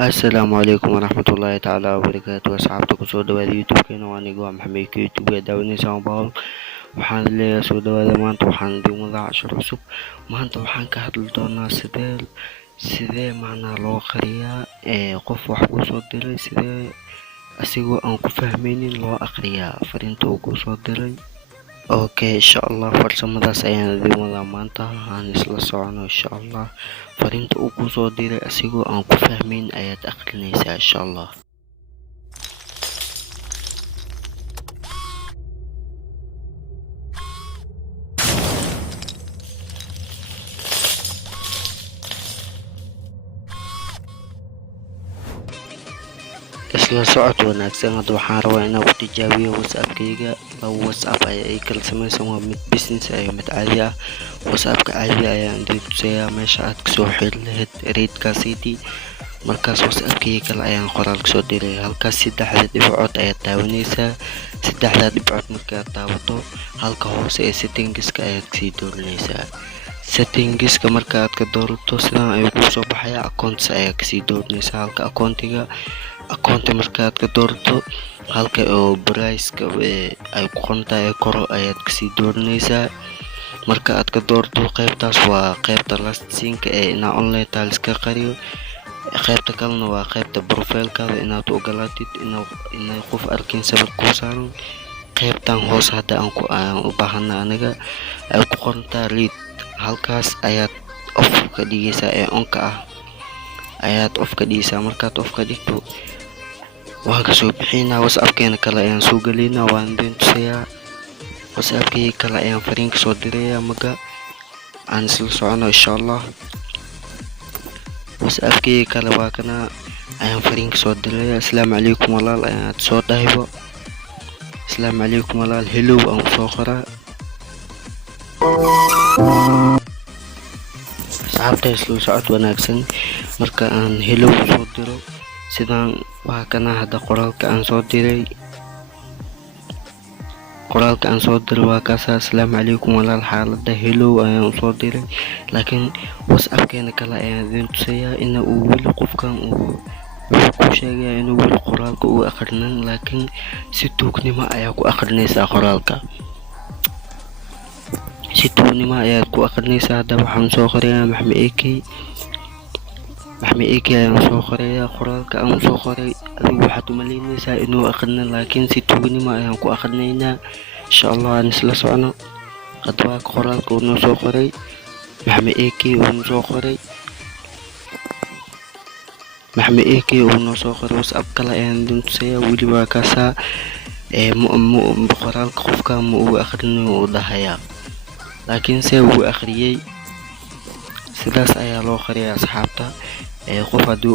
Assalaamu calaykum waraxmatullaahi tacaalaa wabarakaatu. Asxaabta kusoo dhawaada youtube-keena waa aniga waa maxamed youtube ee daawaneysaan bawl. Waxaan leeyahay soo dhawaada. Maanta waxaan idin wadaa cashar cusub. Maanta waxaan ka hadli doonaa sidee macnaa loo qariyaa qof wax kuu soo diray, sidee asigoo aan ku fahmaynin loo aqriyaa fariinta uu kuu soo diray. Okay, insha Allah farsamadaas ayaan idin wadaa maanta. Aan isla socono insha Allah. Fariinta uu kuu soo diray asigoo aan ku fahmayn ayaad aqrinaysaa insha Allah. isla socod wanaagsan. Hadda waxaan rabaa inaan ku tijaabiyo whatsappkayga. laba whatsapp ayaa ay kala samaysan, waa mid business iyo mid caadi ah. whatsappka caadi ayaan idin tusayaa meesha aad kasoo xiri lahayd reedkaasiti. markaas whatsappkayga kale ayaan qoraal kasoo diray. halkaas saddexda dhibcood ayaad daawanaysaa. saddexda dhibcood markaad daawato halka hoose ee settingska ayaad kasii dooranaysaa. settingska markaad ka doorato sidaan ayuu kuu soo baxayaa. accounts ayaa kasii dooranaysaa. halka akoonta markaad ka doorato halka oo price-ka ay ku qorantahay koro ayaad kasii dooranaysaa. marka aad ka doorato qaybtaas waa qaybta last sync inaa online tiles ka qariyo. qaybta kalena waa qaybta profile-kaada inaad u ogolaatid inay qof arkin sawir kuu saaran. qaybtan hoose hadda aan u baahana aniga ay ku qorantahay read, halkaas ayaad off ka dhigaysaa ee onka ah ayaad off ka dhigaysaa. markaad off ka dhigto waan kasoo bixinaa. whatsappkeena kale ayaan soo gelaynaa, waan idin tusayaa. whatsappkayga kale ayaan fariin kasoo dirayaa. maga aan isla socono insha Allah. whatsappkayga kale waa kana ayaan fariin kasoo dirayaa. assalaamu calaykum walaal ayaad soo dhahaybo. assalaamu calaykum walaal, hello aan kusoo qoraa. asxaabta isla socod wanaagsan. marka aan hello soo diro sidaan waa kana hadda qoraalka aan soo diray waa kaasa. assalaamu calaykum walaal, xaalada hello ayaan usoo diray. laakiin whatsappkeena kale ayaan idin tusayaa in uu weli qofkan uu ku sheegaya inuu weli qoraalka uu aqrinin, laakiin si tuugnimo ayaa ku aqrinaysaa qoraalka. si tuugnimo ayaad ku aqrinaysaa. hadda waxaan soo qorayaa maxamed AK ayaan soo qorayaa. qoraalka aan soo qoray adigu waxaad u malaynaysaa inuu aqrinin, laakiin si tuugnimo ayaan ku aqrinaynaa insha Allah. aan isla socono. hadda waa qoraalka uu noo soo qoray maxamed AK uu noo soo qoray. whatsapp kale ayaan idin tusayaa. weli waa kaasaa qoraalka qofka ma uu aqrinin uu dhahayaa, laakiin se uu aqriyay. sidaas ayaa loo qariyaa asxaabta. qof haddii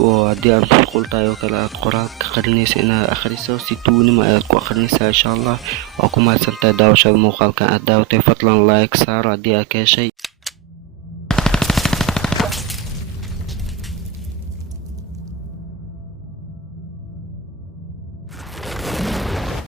aad mashquul tahay oo kale aad qoraalka qarinayso inaad akhriso si tuugnimo ayaad ku akhrinaysaa insha Allah. waa ku mahadsantahay daawashada muuqaalkan aad daawatay. fadlan like saar haddii aad ka heshay.